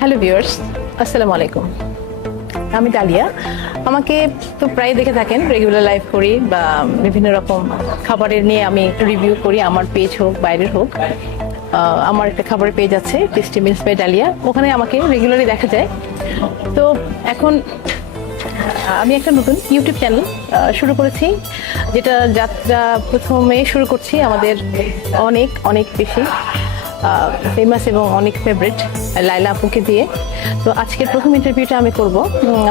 Hello viewers আসসালামু আলাইকুম আমি ডালিয়া। আমাকে তো প্রায় দেখে থাকেন রেগুলার লাইভ করি বা বিভিন্ন রকম খাবারের নিয়ে আমি রিভিউ করি, আমার পেজ হোক, বাইরের হোক। আমার একটা খাবারের পেজ আছে টেস্টি মিলস বাই ডালিয়া ওখানে আমাকে রেগুলারই দেখা যায়। তো এখন, আমি একটা নতুন ইউটিউব চ্যানেল শুরু করেছি, যেটা যাত্রা প্রথমে শুরু করছি আমাদের অনেক অনেক বেশি। ফেমাস এবং অনেক ফেভারিট লাইলা আপুকে দিয়ে। তো আজকের প্রথম ইন্টারভিউটা আমি করব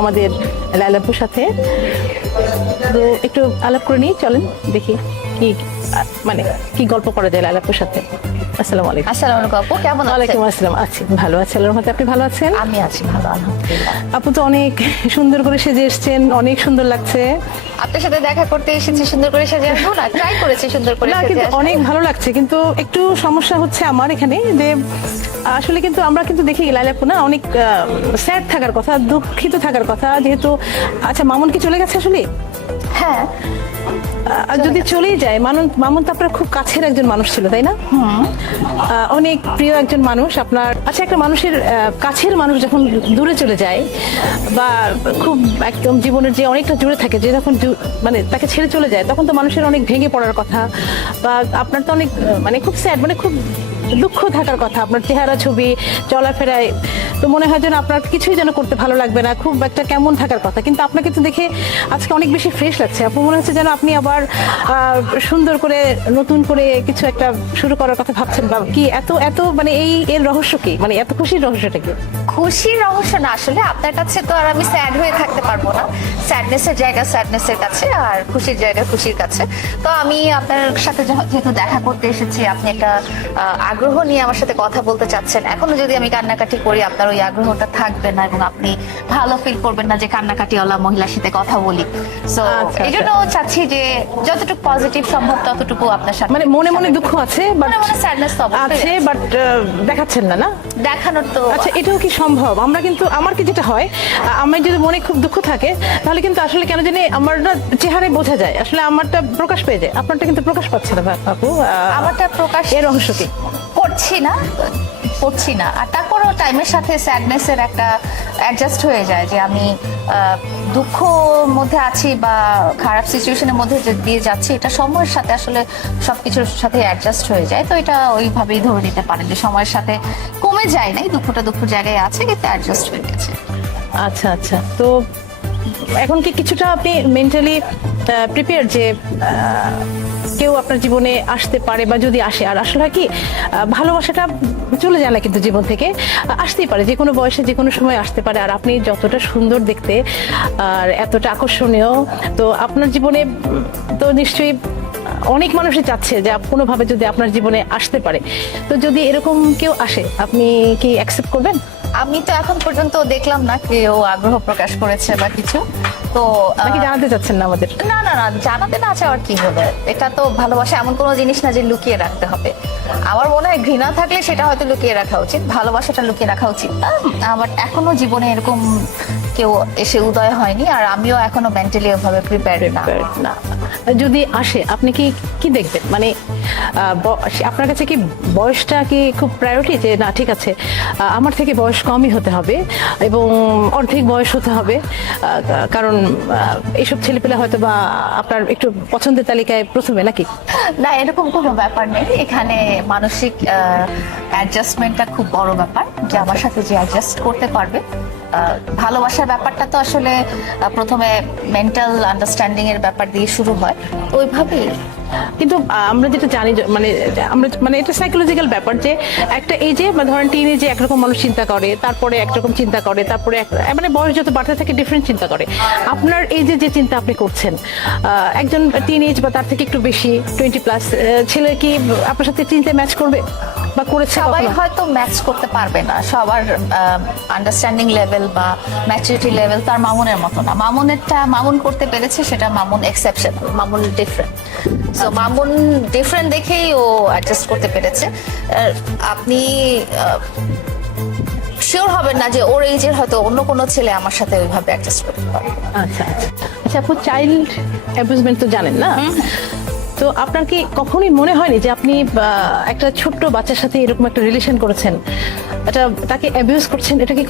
আমাদের লাইলা আপুর সাথে। তো একটু আলাপ করে নিয়ে চলেন দেখি। কি মানে কি গল্প করা যায় লাইলা আপুর সাথে? আসসালামু আলাইকুম। আসসালামু আলাইকুম আপু কেমন ওয়ালাইকুম আসসালাম। আছি ভালো আছি। আল্লাহর রহমতে আপনি ভালো আছেন? আমি আছি ভালো আলহামদুলিল্লাহ। আপু তো অনেক সুন্দর করে সেজে এসছেন অনেক সুন্দর লাগছে। আপনার সাথে দেখা করতে এসেছি সুন্দর করে সাজে আসব না? ট্রাই করেছি সুন্দর করে না কিন্তু অনেক ভালো লাগছে কিন্তু একটু সমস্যা হচ্ছে আমার এখানে যে আসলে কিন্তু আমরা কিন্তু দেখি লাইলাপু না অনেক স্যাড থাকার কথা দুঃখিত থাকার কথা। যেহেতু আচ্ছা মামুন কি চলে গেছে আসলে? হ্যাঁ। যদি চলেই যায় মামুন মামুন তো আপনার খুব কাছের একজন মানুষ ছিল, তাই না? অনেক প্রিয় একজন মানুষ, আপনার আচ্ছা একটা মানুষের কাছের মানুষ যখন দূরে চলে যায়, বা খুব একদম জীবনের যে অনেকটা জুড়ে থাকে, যে যখন মানে তাকে ছেড়ে চলে যায়, তখন তো মানুষের অনেক ভেঙে পড়ার কথা, বা আপনার তো অনেক মানে খুব স্যাড মানে খুব দুঃখ থাকার কথা, আপনার চেহারা, ছবি, চলাফেরায় তো মনে হয় যেন আপনার কিছুই যেন করতে ভালো লাগবে না, খুব একটা কেমন থাকার কথা। কিন্তু আপনাকে তো দেখে আজকে অনেক বেশি ফ্রেশ লাগছে। আপু মনে হচ্ছে যেন আপনি আবার সুন্দর করে, নতুন করে কিছু একটা শুরু করার কথা ভাবছেন বা কি? এত এত মানে এই, এর রহস্য কি? মানে এত খুশির রহস্যটা কি? খুশির রহস্য না, আসলে আপনার কাছে তো আর আমি স্যাড হয়ে থাকতে পারব না। স্যাডনেসের জায়গা স্যাডনেসের কাছে, আর খুশির জায়গা খুশির কাছে। তো আমি আপনার সাথে যেহেতু দেখা করতে এসেছি, আপনি একটা আগ্রহ নিয়ে আমার সাথে কথা বলতে চাচ্ছেন। এখনও যদি আমি কান্নাকাটি করি, আপনার ওই আগ্রহটা থাকবে না এবং আপনি ভালো ফিল করবেন না যে কান্নাকাটিওয়ালা মহিলার সাথে কথা বলি। সো এই জন্য চাচ্ছি যে যতটুকু পজিটিভ সম্ভব ততটুকু আপনার সাথে মানে মনে মনে দুঃখ আছে মনে মনে স্যাডনেস তো আছে। বাট দেখাচ্ছেন না না? দেখানোর তো আচ্ছা এটাও কি সম্ভব? আমরা কিন্তু আমার কি যেটা হয় আমার যদি মনে খুব দুঃখ থাকে তাহলে কিন্তু আসলে কেন জানি আমার না চেহারায় বোঝা যায়। আসলে আমারটা প্রকাশ পেয়ে যায়। আপনারটা কিন্তু প্রকাশ পাচ্ছে না আপু আমারটা প্রকাশ এর রহস্য কি? করছি না। করছি না। আর তারপরও টাইমের সাথে স্যাডনেসের একটা অ্যাডজাস্ট হয়ে যায় যে আমি দুঃখ মধ্যে আছি বা খারাপ সিচুয়েশনের মধ্যে দিয়ে যাচ্ছি, এটা সময়ের সাথে আসলে সব কিছুর সাথে অ্যাডজাস্ট হয়ে যায়। তো এটা ওইভাবেই ধরে নিতে পারেন যে সময়ের সাথে কমে যায় নাই, দুঃখটা দুঃখ জায়গায় আছে, কিন্তু অ্যাডজাস্ট হয়ে গেছে। আচ্ছা আচ্ছা। তো এখন কি কিছুটা আপনি মেন্টালি প্রিপেয়ার যে কেউ আপনার জীবনে আসতে পারে বা যদি আসে, আর আসলে কি ভালোবাসাটা চলে যায় না কিন্তু জীবন থেকে, আসতেই পারে যে কোনো বয়সে যে কোনো সময় আসতে পারে, আর আপনি যতটা সুন্দর দেখতে, আর এতটা আকর্ষণীয়, তো আপনার জীবনে তো নিশ্চয়ই অনেক মানুষই চাচ্ছে যে কোনোভাবে যদি আপনার জীবনে আসতে পারে। তো যদি এরকম কেউ আসে, আপনি কি অ্যাকসেপ্ট করবেন? আমি তো এখন পর্যন্ত দেখলাম না কেউ আগ্রহ প্রকাশ করেছে বা কিছু। তো নাকি জানাতে চাচ্ছেন না আমাদের? না না না জানাতে না আছে চাওয়ার কি হবে? এটা তো ভালোবাসা এমন কোনো জিনিস না যে লুকিয়ে রাখতে হবে। আমার মনে হয় ঘৃণা থাকলে সেটা হয়তো লুকিয়ে রাখা উচিত ভালোবাসাটা লুকিয়ে রাখা উচিত। না আমার এখনও জীবনে এরকম কেউ এসে উদয় হয়নি আর আমিও এখনও মেন্টালি ওভাবে প্রিপেয়ার না। না। যদি আসে আপনি কি কি দেখবেন? মানে আপনার কাছে কি বয়সটা কি খুব প্রায়োরিটি যে না ঠিক আছে আমার থেকে বয়স কমই হতে হবে এবং অর্ধেক বয়স হতে হবে। কারণ এইসব ছেলেপেলে হয়তো বা আপনার একটু পছন্দের তালিকায় প্রথমে নাকি? না, এরকম কোনো ব্যাপার নেই। এখানে মানসিক অ্যাডজাস্টমেন্টটা খুব বড় ব্যাপার যে আমার সাথে যে অ্যাডজাস্ট করতে পারবে। ভালোবাসার ব্যাপারটা তো আসলে প্রথমে মেন্টাল আন্ডারস্ট্যান্ডিং এর ব্যাপার দিয়ে শুরু হয়। ওইভাবেই। কিন্তু আমরা যেটা জানি যে- মানে আমরা মানে এটা সাইকোলজিক্যাল ব্যাপার যে, একটা এজে ধরেন টিন এজে একরকম মানুষ চিন্তা করে, তারপরে একরকম চিন্তা করে, তারপরে মানে বয়স যত বাড়তে থাকে ডিফারেন্ট চিন্তা করে। আপনার এই যে যে চিন্তা আপনি করছেন একজন টিন এজ বা তার থেকে একটু বেশি টোয়েন্টি প্লাস ছেলে কি আপনার সাথে চিন্তা ম্যাচ করবে? বা করেছে সবাই হয়তো ম্যাচ করতে পারবে না। সবার আন্ডারস্ট্যান্ডিং লেভেল বা ম্যাচুরিটি লেভেল তার মামুনের মতো না। মামুনেরটা মামুন করতে পেরেছে সেটা Mamun exceptional Mamun different so Mamun different দেখেই ও অ্যাডজাস্ট করতে পেরেছে। আপনি শিওর হবেন না যে ওর এইজের হয়তো অন্য কোনো ছেলে আমার সাথে ওইভাবে অ্যাডজাস্ট করতে পারবে আচ্ছা আচ্ছা। আচ্ছা আপু চাইল্ড অ্যাবিউজমেন্ট তো জানেন না? তো আপনার কি কখনোই মনে হয়নি যে আপনি একটা ছোট্ট বাচ্চার সাথে এরকম একটা রিলেশন করেছেন? এটা তাকে অ্যাবিউজ করছেন? এটা কি